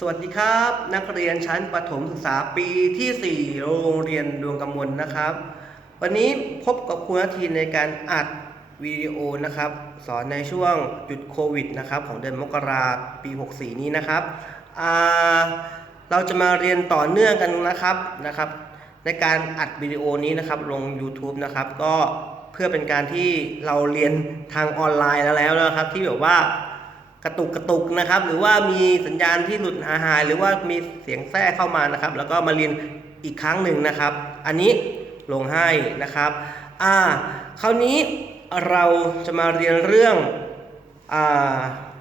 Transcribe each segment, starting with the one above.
สวัสดีครับ นักเรียนชั้นประถมศึกษาปีที่ 4 โรงเรียนดวงกำมลนะครับ วันนี้พบกับครูนาทีในการอัดวิดีโอนะครับ สอนในช่วงหยุดโควิดนะครับ ของเดือนมกราปี 64 นี้นะครับเราจะมาเรียนต่อเนื่องกันนะครับนะครับ ในการอัดวิดีโอนี้นะครับลง YouTube นะครับ ก็เพื่อเป็นการที่เราเรียนทางออนไลน์แล้วแล้วนะครับ ที่แบบว่า กระตุกกระตุกนะครับ หรือว่ามีสัญญาณที่หลุดหายหาย หรือว่ามีเสียงแทรกเข้ามานะครับ แล้วก็มาเรียนอีกครั้งหนึ่งนะครับ อันนี้ลงให้นะครับ อ่า คราวนี้เราจะมาเรียนเรื่องอ่า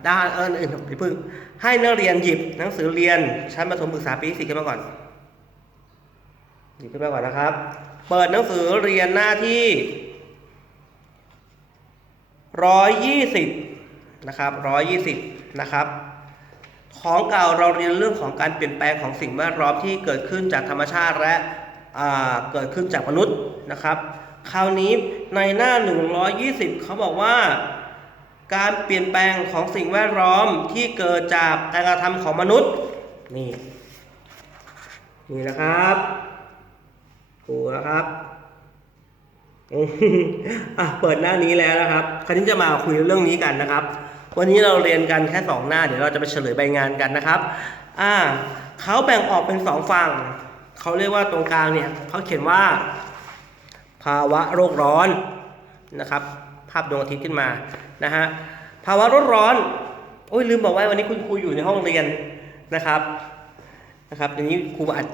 ด้านเอออื่นพี่พึ่ง ให้นักเรียนหยิบหนังสือเรียนชั้นประถมศึกษาปีสี่ขึ้นมาก่อน หยิบขึ้นมาก่อนนะครับ เปิดหนังสือเรียนหน้าที่ร้อยยี่สิบ นะครับ120นะครับของเก่าเราเรียนเรื่องของการเปลี่ยนแปลงของสิ่งแวดล้อมที่เกิดขึ้นจากธรรมชาติและเกิดขึ้นจากมนุษย์นะครับ คราวนี้ในหน้า 120 เขาบอกว่า การเปลี่ยนแปลงของสิ่งแวดล้อมที่เกิดจากการกระทำของมนุษย์นี่นี่นะครับดูนะครับอืมอะเปิดหน้านี้แล้วนะครับ คราวนี้จะมาคุยเรื่องนี้กันนะครับ วันนี้เราเรียนกันแค่สองหน้า เดี๋ยวเราจะไปเฉลยใบงานกันนะครับ อ่าเขาแบ่งออกเป็นสองฝั่ง เขาเรียกว่าตรงกลางเนี่ยเขาเขียนว่า ภาวะโลกร้อนนะครับ ภาพดวงอาทิตย์ขึ้นมานะฮะภาวะโลกร้อนโอ้ยลืมบอกไว้วันนี้คุณครูอยู่ในห้องเรียนนะครับนะครับอย่างนี้ครูอัด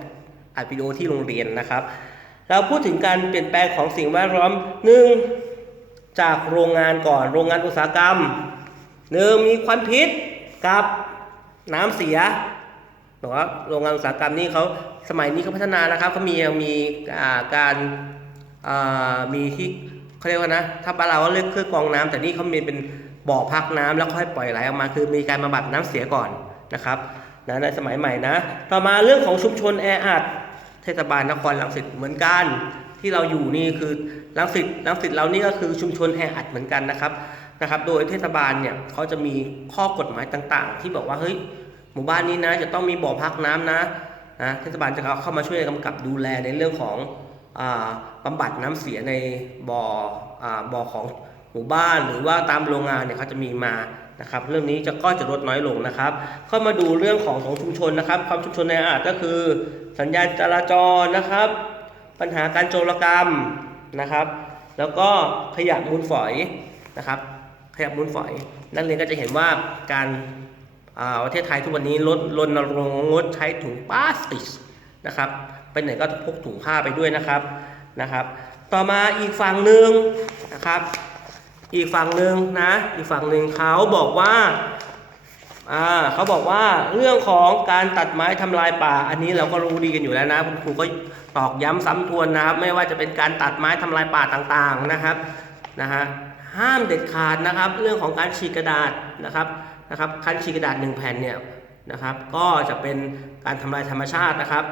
อัดวิดีโอที่โรงเรียนนะครับ เราพูดถึงการเปลี่ยนแปลงของสิ่งแวดล้อมหนึ่งจากโรงงานก่อนโรงงานอุตสาหกรรม หนึ่งมีควันพิษกับน้ำเสียบอกว่าโรงงานอุตสาหกรรมนี่เขาสมัยนี้เขาพัฒนานะครับเขามีมีการมีที่เขาเรียกว่านะถ้าบ้านเราเรียกเครื่องกรองน้ำแต่นี่เขามีเป็นบ่อพักน้ำแล้วค่อยปล่อยไหลออกมา คือมีการบำบัดน้ำเสียก่อนนะครับนะในสมัยใหม่นะ ต่อมาเรื่องของชุมชนแออัดเทศบาลนครรังสิตเหมือนกัน ที่เราอยู่นี่คือรังสิตรังสิตเรานี่ก็คือชุมชนแออัดเหมือนกันนะครับ นะครับ โดยเทศบาลเนี่ยเขาจะมีข้อกฎหมายต่างๆ ที่บอกว่าเฮ้ยหมู่บ้านนี้นะ จะต้องมีบ่อพักน้ำนะนะเทศบาลจะเข้ามาช่วยกำกับดูแลในเรื่องของอาบำบัดน้ำเสียในบ่ออบ่อของหมู่บ้านหรือว่าตามโรงงานเนี่ยเขาจะมีมานะครับ เรื่องนี้จะก็จะลดน้อยลงนะครับ เข้ามาดูเรื่องของของชุมชนนะครับ ความชุมชนในอาดก็คือ สัญญาณจราจรนะครับ ปัญหาการโจรกรรมนะครับ แล้วก็ขยะมูลฝอยนะครับ ขยะมูลฝอย นักเรียนก็จะเห็นว่าการอ่าประเทศไทยทุกวันนี้ลดรณรงค์งดใช้ถุงพลาสติกนะครับไปไหนก็พกถุงผ้าไปด้วยนะครับนะครับ ต่อมาอีกฝั่งหนึ่งนะครับอีกฝั่งหนึ่งนะอีกฝั่งหนึ่งเขาบอกว่าอ่าเขาบอกว่าเรื่องของการตัดไม้ทำลายป่า อันนี้เราก็รู้ดีกันอยู่แล้วนะคุณครูก็ตอกย้ำซ้ำทวนนะครับ ไม่ว่าจะเป็นการตัดไม้ทำลายป่าต่างๆนะครับนะฮะ ห้ามเด็ดขาดนะครับ เรื่องของการฉีกกระดาษนะครับนะครับคันฉีกกระดาษหนึ่งแผ่นเนี่ยนะครับ ก็จะเป็นการทำลายธรรมชาตินะครับ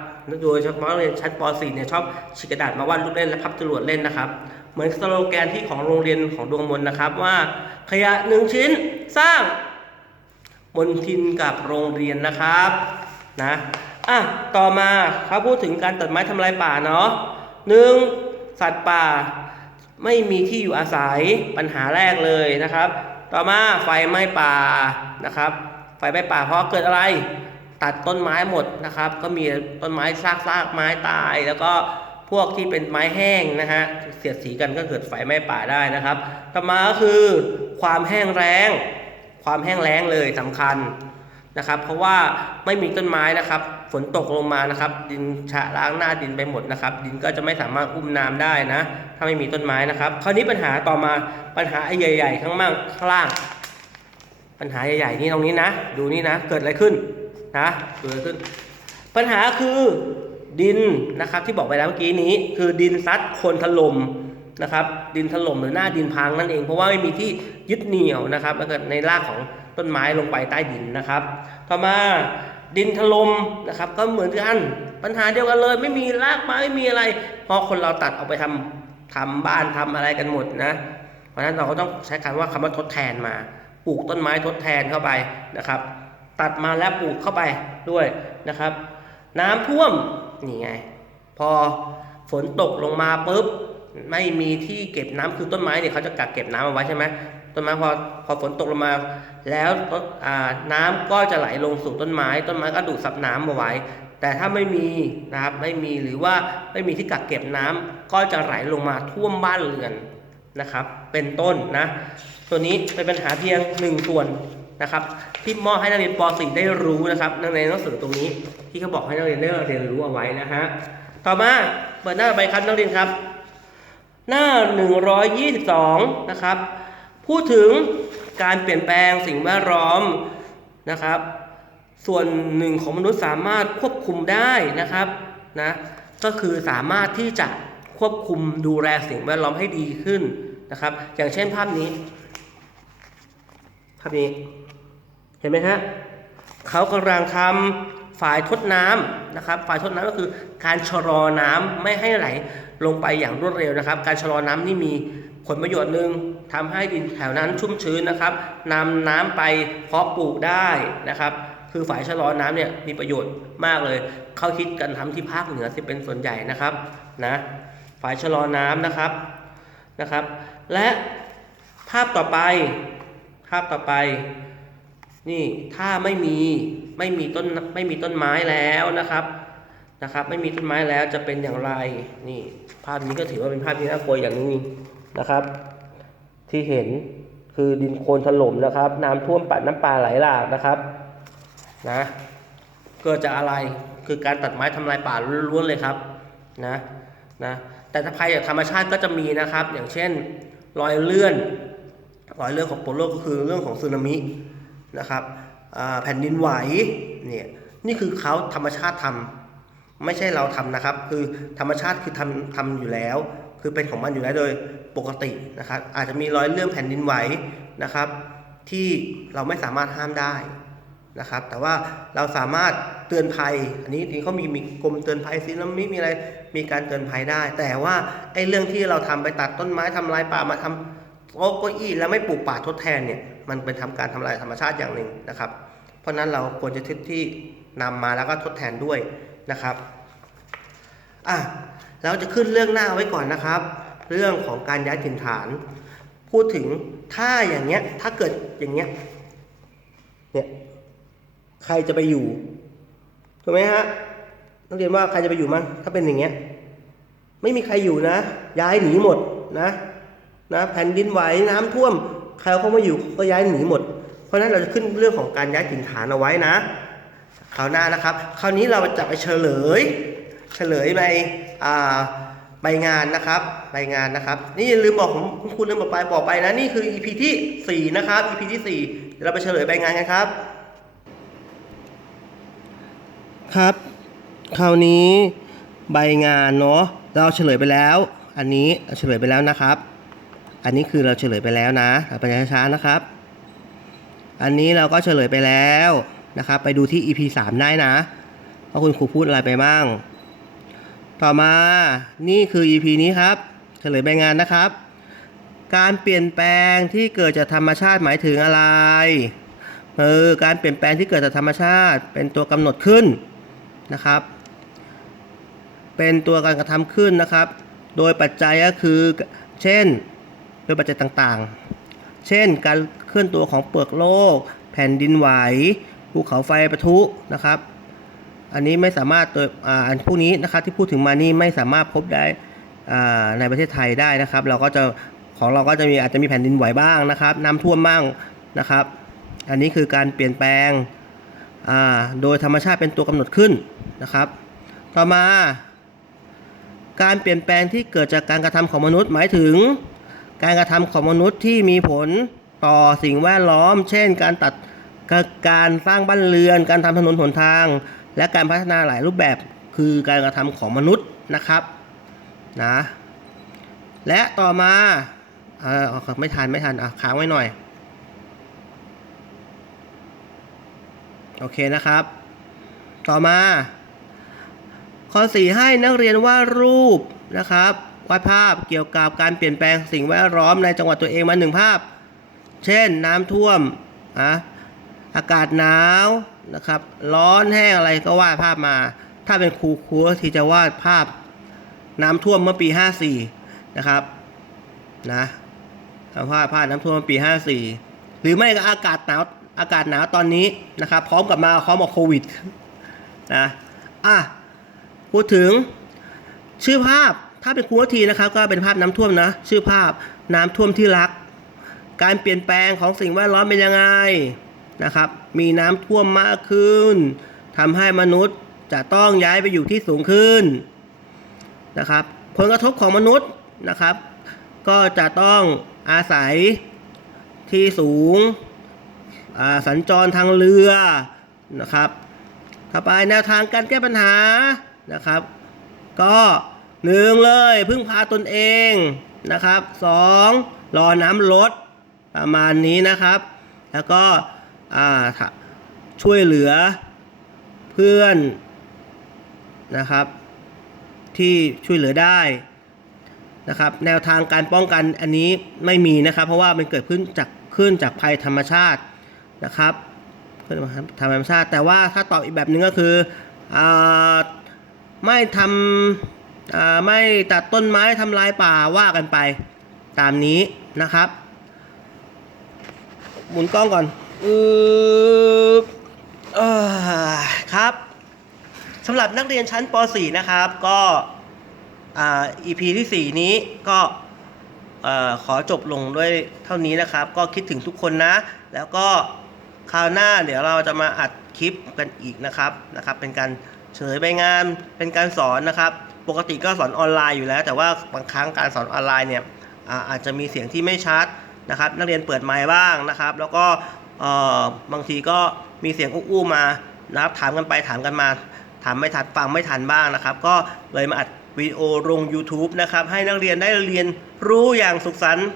โดยเฉพาะเรียนชั้นป .4 เนี่ยชอบฉีกกระดาษมาวาดรูปเล่นและพับจรวดเล่นนะครับ เหมือนสโลแกนที่ของโรงเรียนของดวงมนนะครับว่าขยะหนึ่งชิ้นสร้างมนทินกับโรงเรียนนะครับนะอะต่อมาเขาพูดถึงการตัดไม้ทำลายป่าเนาะหนึ่งสัตว์ป่า ไม่มีที่อยู่อาศัยปัญหาแรกเลยนะครับ ต่อมาไฟไหม้ป่านะครับ ไฟไหม้ป่าเพราะเกิดอะไร ตัดต้นไม้หมดนะครับ ก็มีต้นไม้ซากซากไม้ตาย แล้วก็พวกที่เป็นไม้แห้งนะฮะเสียดสีกันก็เกิดไฟไหม้ป่าได้นะครับ ต่อมาก็คือความแห้งแล้ง ความแห้งแล้งเลยสำคัญ นะครับ เพราะว่าไม่มีต้นไม้นะครับ ฝนตกลงมานะครับ ดินชะล้างหน้าดินไปหมดนะครับ ดินก็จะไม่สามารถอุ้มน้ำได้นะ ถ้าไม่มีต้นไม้นะครับ คราวนี้ปัญหาต่อมาปัญหาไอ้ใหญ่ๆข้างล่างข้างล่าง ปัญหาใหญ่ๆนี่ตรงนี้นะ ดูนี่นะ เกิดอะไรขึ้นนะเกิดอะไรขึ้น ปัญหาคือดินนะครับที่บอกไปแล้วเมื่อกี้นี้ คือดินซัดโคลนถล่ม นะครับดินถล่มหรือหน้าดินพังนั่นเอง เพราะว่าไม่มีที่ยึดเหนี่ยวนะครับแล้วก็ในรากของต้นไม้ลงไปใต้ดินนะครับ ต่อมาดินถล่มนะครับก็เหมือนกันปัญหาเดียวกันเลย ไม่มีรากไม้ไม่มีอะไรพราะคนเราตัดเอาไปทำทำบ้านทำอะไรกันหมดนะ เพราะฉะนั้นเราก็ต้องใช้คำว่าคำว่าทดแทนมา ปลูกต้นไม้ทดแทนเข้าไปนะครับ ตัดมาแล้วปลูกเข้าไปด้วยนะครับ น้ำท่วมนี่ไง พอฝนตกลงมาปุ๊บ ไม่มีที่เก็บน้ำคือต้นไม้เนี่ยเขาจะกักเก็บน้ำเอาไว้ใช่ไหมต้นไม้พอพอฝนตกลงมา แล้วต้นอ่าน้ำก็จะไหลลงสู่ต้นไม้ ต้นไม้ก็ดูดซับน้ำมาไว้ แต่ถ้าไม่มีนะครับไม่มีหรือว่าไม่มีที่กักเก็บน้ำก็จะไหลลงมาท่วมบ้านเรือนนะครับ เป็นต้นนะตัวนี้เป็นปัญหาเพียงหนึ่งส่วนนะครับที่มอบให้นักเรียนป .4 ได้รู้นะครับในหนังสือตรงนี้ที่เขาบอกให้นักเรียนได้เรียนรู้เอาไว้นะฮะต่อมาเปิดหน้าไปครับนักเรียนครับ หน้า 122 นะครับ พูดถึงการเปลี่ยนแปลงสิ่งแวดล้อมนะครับ ส่วนหนึ่งของมนุษย์สามารถควบคุมได้นะครับนะก็คือสามารถที่จะควบคุมดูแลสิ่งแวดล้อมให้ดีขึ้นนะครับ อย่างเช่นภาพนี้ ภาพนี้ เห็นไหมฮะเขากำลังทำ ฝ่ายทดน้ำนะครับฝ่ายทดน้ำก็คือการชะลอน้ำไม่ให้ไหลลงไปอย่างรวดเร็วนะครับ การชะลอน้ำนี่มีผลประโยชน์หนึ่งทำให้ดินแถวนั้นชุ่มชื้นนะครับนำน้ำไปเพาะปลูกได้นะครับ คือฝ่ายชะลอน้ำเนี่ยมีประโยชน์มากเลย เขาคิดกันทำที่ภาคเหนือที่เป็นส่วนใหญ่นะครับนะฝ่ายชะลอน้ำนะครับนะครับ และภาพต่อไปภาพต่อไป นี่ถ้าไม่มีไม่มีต้นไม่มีต้นไม้แล้วนะครับนะครับ ไม่มีต้นไม้แล้วจะเป็นอย่างไรนี่ ภาพนี้ก็ถือว่าเป็นภาพที่น่ากลัวอย่างนึงนะครับ ที่เห็นคือดินโคลนถล่มนะครับ น้ำท่วมปัดน้ำป่าไหลหลากนะครับนะเกิดจากอะไรคือการตัดไม้ทำลายป่าล้วนๆเลยครับนะนะแต่ถ้าภัยจากธรรมชาติก็จะมีนะครับ อย่างเช่น รอยเลื่อน รอยเลื่อนของโปโลกก็คือเรื่องของสึนามิ นะครับแผ่นดินไหวเนี่ยนี่คือเขาธรรมชาติทำไม่ใช่เราทำนะครับ คือธรรมชาติคือทำทำอยู่แล้ว คือเป็นของมันอยู่แล้วโดยปกตินะครับ อาจจะมีรอยเลื่อนแผ่นดินไหวนะครับ ที่เราไม่สามารถห้ามได้นะครับ แต่ว่าเราสามารถเตือนภัย อันนี้ที่เขามีมีกรมเตือนภัยซีนามิมีอะไรมีการเตือนภัยได้ แต่ว่าไอ้เรื่องที่เราทำไปตัดต้นไม้ทำลายป่ามาทำโต๊ะเก้าอี้แล้วไม่ปลูกป่าทดแทนเนี่ย มันเป็นทำการทำลายธรรมชาติอย่างหนึ่งนะครับ เพราะฉะนั้นเราควรจะทิศที่นำมาแล้วก็ทดแทนด้วยนะครับอะเราจะขึ้นเรื่องหน้าไว้ก่อนนะครับ เรื่องของการย้ายถิ่นฐาน พูดถึงถ้าอย่างเงี้ยถ้าเกิดอย่างเงี้ยเนี่ยใครจะไปอยู่ถูกไหมฮะนักเรียนว่าใครจะไปอยู่มั้งถ้าเป็นอย่างเงี้ยไม่มีใครอยู่นะ ย้ายหนีหมดนะนะแผ่นดินไหวน้ำท่วม ใครเขาไม่อยู่ก็ย้ายหนีหมด เพราะนั้นเราจะขึ้นเรื่องของการย้ายถิ่นฐานเอาไว้นะคราวหน้านะครับ คราวนี้เราจะไปเฉลย เฉลยใบใบงานนะครับใบงานนะครับ นี่อย่าลืมบอกผมคุณลืมบอกไปบอกไปนะนี่คือ EP ที่ 4 นะครับ EP ที่ 4 เดี๋ยวเราไปเฉลยใบงานกันครับ ครับ คราวนี้ใบงานเนาะเราเฉลยไปแล้ว อันนี้เฉลยไปแล้วนะครับ อันนี้คือเราเฉลยไปแล้วนะเอาไปช้าๆนะครับ อันนี้เราก็เฉลยไปแล้วนะครับ ไปดูที่ EP 3 ได้นะว่าคุณครูพูดอะไรไปบ้าง ต่อมานี่คือ EP นี้ครับ เฉลยใบงานนะครับ การเปลี่ยนแปลงที่เกิดจากธรรมชาติหมายถึงอะไรเออการเปลี่ยนแปลงที่เกิดจากธรรมชาติเป็นตัวกำหนดขึ้นนะครับ เป็นตัวการกระทำขึ้นนะครับ โดยปัจจัยก็คือ เช่น โดยปัจจัยต่างๆ เช่น การเคลื่อนตัวของเปลือกโลก แผ่นดินไหว ภูเขาไฟปะทุนะครับ อันนี้ไม่สามารถตัวอ่าอันพวกนี้นะครับที่พูดถึงมานี่ไม่สามารถพบได้อ่าในประเทศไทยได้นะครับ เราก็จะของเราก็จะมีอาจจะมีแผ่นดินไหวบ้างนะครับ น้ำท่วมบ้างนะครับ อันนี้คือการเปลี่ยนแปลงอ่าโดยธรรมชาติเป็นตัวกำหนดขึ้นนะครับ ต่อมา การเปลี่ยนแปลงที่เกิดจากการกระทำของมนุษย์หมายถึง การกระทำของมนุษย์ที่มีผลต่อสิ่งแวดล้อม เช่น การตัดการสร้างบ้านเรือน การทำถนนหนทาง และการพัฒนาหลายรูปแบบคือการกระทำของมนุษย์นะครับนะและต่อมาเออเอาไม่ทันไม่ทันอะค้างไว้หน่อย โอเคนะครับ ต่อมา ข้อ 4 ให้นักเรียนวาดรูปนะครับ วาดภาพเกี่ยวกับการเปลี่ยนแปลงสิ่งแวดล้อมในจังหวัดตัวเองมาหนึ่งภาพ เช่นน้ำท่วมอะอากาศหนาวนะครับ ร้อนแห้งอะไรก็วาดภาพมา ถ้าเป็นครูครูที่จะวาดภาพน้ำท่วมเมื่อปี 54 นะครับนะวาดภาพน้ำท่วมเมื่อปี 54 หรือไม่ก็อากาศหนาวอากาศหนาวตอนนี้นะครับ พร้อมกับมาพร้อมกับโควิดนะอะพูดถึงชื่อภาพ ถ้าเป็นครูวทีนะครับก็เป็นภาพน้ำท่วมนะ ชื่อภาพน้ำท่วมที่รัก การเปลี่ยนแปลงของสิ่งแวดล้อมเป็นยังไงนะครับ มีน้ำท่วมมากขึ้นทำให้มนุษย์จะต้องย้ายไปอยู่ที่สูงขึ้นนะครับ ผลกระทบของมนุษย์นะครับ ก็จะต้องอาศัยที่สูงสัญจรทางเรือนะครับ ต่อไปแนวทางการแก้ปัญหานะครับ ก็ หนึ่งเลยพึ่งพาตนเองนะครับสองรอน้ำลดประมาณนี้นะครับ แล้วก็ช่วยเหลือเพื่อนนะครับ ที่ช่วยเหลือได้นะครับ แนวทางการป้องกันอันนี้ไม่มีนะครับ เพราะว่ามันเกิดขึ้นจากขึ้นจากภัยธรรมชาตินะครับขึ้นจากธรรมชาติ แต่ว่าถ้าตอบอีกแบบหนึงก็คืออไม่ทำอ่า ไม่ตัดต้นไม้ทำลายป่าว่ากันไปตามนี้นะครับ หมุนกล้องก่อนอืออครับสำหรับนักเรียนชั้นป .4 นะครับ ก็อ่า EP ที่ 4 นี้ก็ขอจบลงด้วยเท่านี้นะครับ ก็คิดถึงทุกคนนะ แล้วก็คราวหน้าเดี๋ยวเราจะมาอัดคลิปกันอีกนะครับนะครับ เป็นการเฉลยใบงานเป็นการสอนนะครับ ปกติก็สอนออนไลน์อยู่แล้ว แต่ว่าบางครั้งการสอนออนไลน์เนี่ยอาอาจจะมีเสียงที่ไม่ชัดนะครับ นักเรียนเปิดไมค์บ้างนะครับ แล้วก็บางทีก็มีเสียงอู้ๆมานะครับ ถามกันไปถามกันมา ถามไม่ทันฟังไม่ทันบ้างนะครับ ก็เลยมาอัดวิดีโอลง YouTube นะครับ ให้นักเรียนได้เรียนรู้อย่างสุขสันต์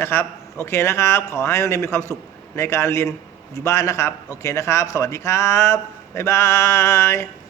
นะครับ โอเคนะครับ ขอให้นักเรียนมีความสุขในการเรียนอยู่บ้านนะครับ โอเคนะครับ สวัสดีครับ บ๊ายบาย